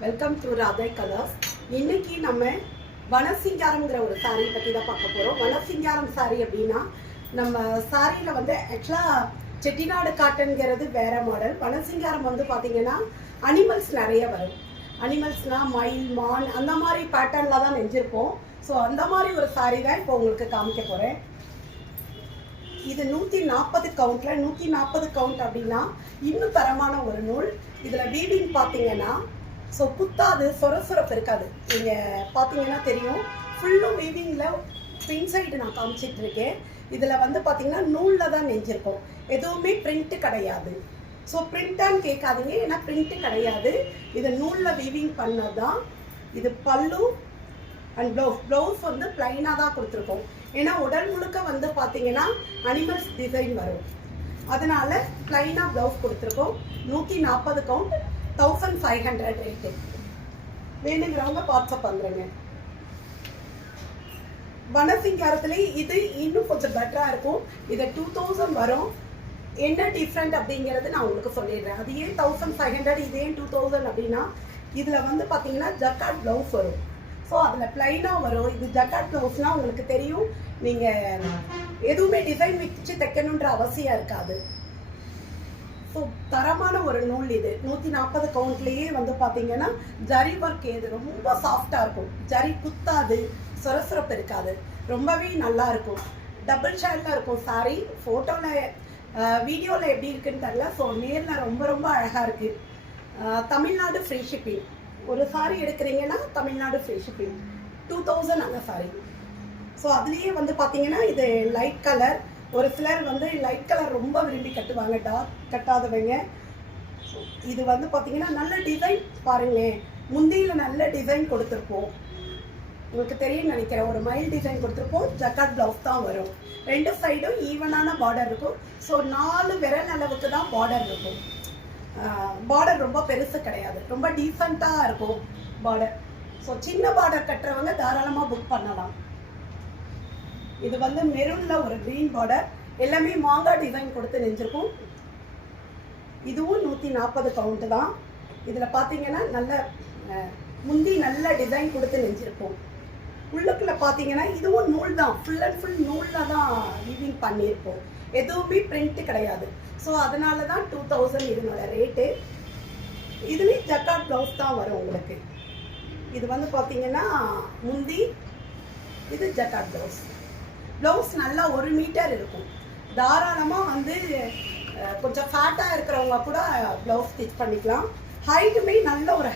Welcome to Radhai colours. இன்னைக்கு நம்ம வனசிங்காரம்ங்கிற ஒரு சாரீ பற்றி தான் பார்க்க போகிறோம். வனசிங்காரம் சாரீ அப்படின்னா நம்ம சாரியில் வந்து ஆக்சுவலாக செட்டிநாடு காட்டன்கிறது வேற மாடல். வனசிங்காரம் வந்து பார்த்தீங்கன்னா அனிமல்ஸ் நிறைய வரும். அனிமல்ஸ்னால் மயில், மான் அந்த மாதிரி பேட்டர்னில் தான் நெஞ்சிருப்போம். ஸோ அந்த மாதிரி ஒரு சாரீ தான் இப்போ உங்களுக்கு காமிக்க போகிறேன். இது 140 கவுண்ட்ல 140 கவுண்ட் அப்படின்னா இன்னும் தரமான ஒரு நூல். இதில் வீவிங் பார்த்தீங்கன்னா ஸோ குத்தாது, சொரசொரப்பு இருக்காது. நீங்கள் பார்த்தீங்கன்னா தெரியும், ஃபுல்லும் வீவிங்கில் பின் சைடு நான் காமிச்சிட்டு இருக்கேன். இதில் வந்து பார்த்தீங்கன்னா நூலில் தான் நெஞ்சிருக்கோம், எதுவுமே பிரிண்ட்டு கிடையாது. ஸோ பிரிண்டான்னு கேட்காதீங்க, ஏன்னா பிரிண்ட்டு கிடையாது. இது நூலில் வீவிங் பண்ணது தான். இது பல்லு அண்ட் ப்ளவுஸ் வந்து பிளைனாக தான் கொடுத்துருக்கோம். ஏன்னா உடல் முழுக்க வந்து பார்த்தீங்கன்னா அனிமல்ஸ் டிசைன் வரும், அதனால பிளைனாக ப்ளவுஸ் கொடுத்துருக்கோம். 140 கவுண்ட், 1500 ரேட்டு. வேணுங்கிறவங்க வாட்ஸ்அப் பண்ணுறேங்க. வனசிங்காரத்துலேயே இது இன்னும் கொஞ்சம் பெட்டராக இருக்கும். இது 2000 வரும். என்ன டிஃப்ரெண்ட் அப்படிங்கிறது நான் உங்களுக்கு சொல்லிடுறேன். அது ஏன் 1500, இது ஏன் 2000 அப்படின்னா இதில் வந்து பார்த்தீங்கன்னா ஜக்கார்ட் ப்ளவுஸ் வரும். ஸோ அதில் பிளைனாக வரும். இது ஜக்கார்ட் ப்ளவுஸ்னால் உங்களுக்கு தெரியும், நீங்கள் எதுவுமே டிசைன் வச்சு தைக்கணுன்ற அவசியம் இருக்காது. ஸோ தரமான ஒரு நூல் இது. 140 கவுண்ட்லேயே வந்து பார்த்தீங்கன்னா ஜரி ஒர்க், இது ரொம்ப சாஃப்டாக இருக்கும். ஜரி குத்தாது, சொரசொரப்பு இருக்காது, ரொம்பவே நல்லா இருக்கும். டபுள் ஷேடில் இருக்கும் சாரி. ஃபோட்டோவில் வீடியோவில் எப்படி இருக்குன்னு தெரியல. ஸோ நேரில் ரொம்ப ரொம்ப அழகாக இருக்குது. Tamil Nadu free shipping. ஒரு சாரி எடுக்கிறீங்கன்னா தமிழ்நாடு ஃப்ரீ ஷிப்பிங். 2000 அந்த சாரி. ஸோ அதுலேயே வந்து பார்த்தீங்கன்னா இது லைட் கலர். ஒரு சிலர் வந்து லைட் கலர் ரொம்ப விரும்பி கட்டுவாங்க, டார்க் கட்டாதவங்க. இது வந்து பார்த்தீங்கன்னா நல்ல டிசைன் பாருங்களேன். முந்தியில் நல்ல டிசைன் கொடுத்துருப்போம், உங்களுக்கு தெரியும் நினைக்கிறேன். ஒரு மைல் டிசைன் கொடுத்துருப்போம். ஜக்கார்ட் ப்ளவுஸ் தான் வரும். ரெண்டு சைடும் ஈவனான பார்டர் இருக்கும். ஸோ 4 விரல் அளவுக்கு தான் பார்டர் இருக்கும். பார்டர் ரொம்ப பெருசு கிடையாது, ரொம்ப டீசெண்டாக இருக்கும் பார்டர். ஸோ சின்ன பார்டர் கட்டுறவங்க தாராளமாக புக் பண்ணலாம். இது வந்து மெரூனில் ஒரு க்ரீன் பார்டர், எல்லாமே மாங்காய் டிசைன் கொடுத்து நெஞ்சிருக்கும். இதுவும் 140 கவுண்ட்டு தான். இதில் பார்த்தீங்கன்னா நல்ல முந்தி நல்ல டிசைன் கொடுத்து நெஞ்சிருக்கும். உள்ளுக்குள்ள பார்த்தீங்கன்னா இதுவும் நூல் தான், ஃபுல் அண்ட் ஃபுல் நூலில் தான் வீவிங் பண்ணியிருப்போம், எதுவுமே பிரிண்ட் கிடையாது. ஸோ அதனால தான் 2000 இதனோட ரேட்டு. இதுலேயும் ஜக்கார்ட் ப்ளவுஸ் தான் வரும் உங்களுக்கு. இது வந்து பார்த்தீங்கன்னா முந்தி, இது ஜக்கார்ட் ப்ளவுஸ். ப்ளவுஸ் நல்லா 1 மீட்டர் இருக்கும். தாராளமாக வந்து கொஞ்சம் ஃபேட்டாக இருக்கிறவங்க கூட ப்ளவுஸ் ஸ்டிச் பண்ணிக்கலாம். ஹைட்டுமே நல்ல ஒரு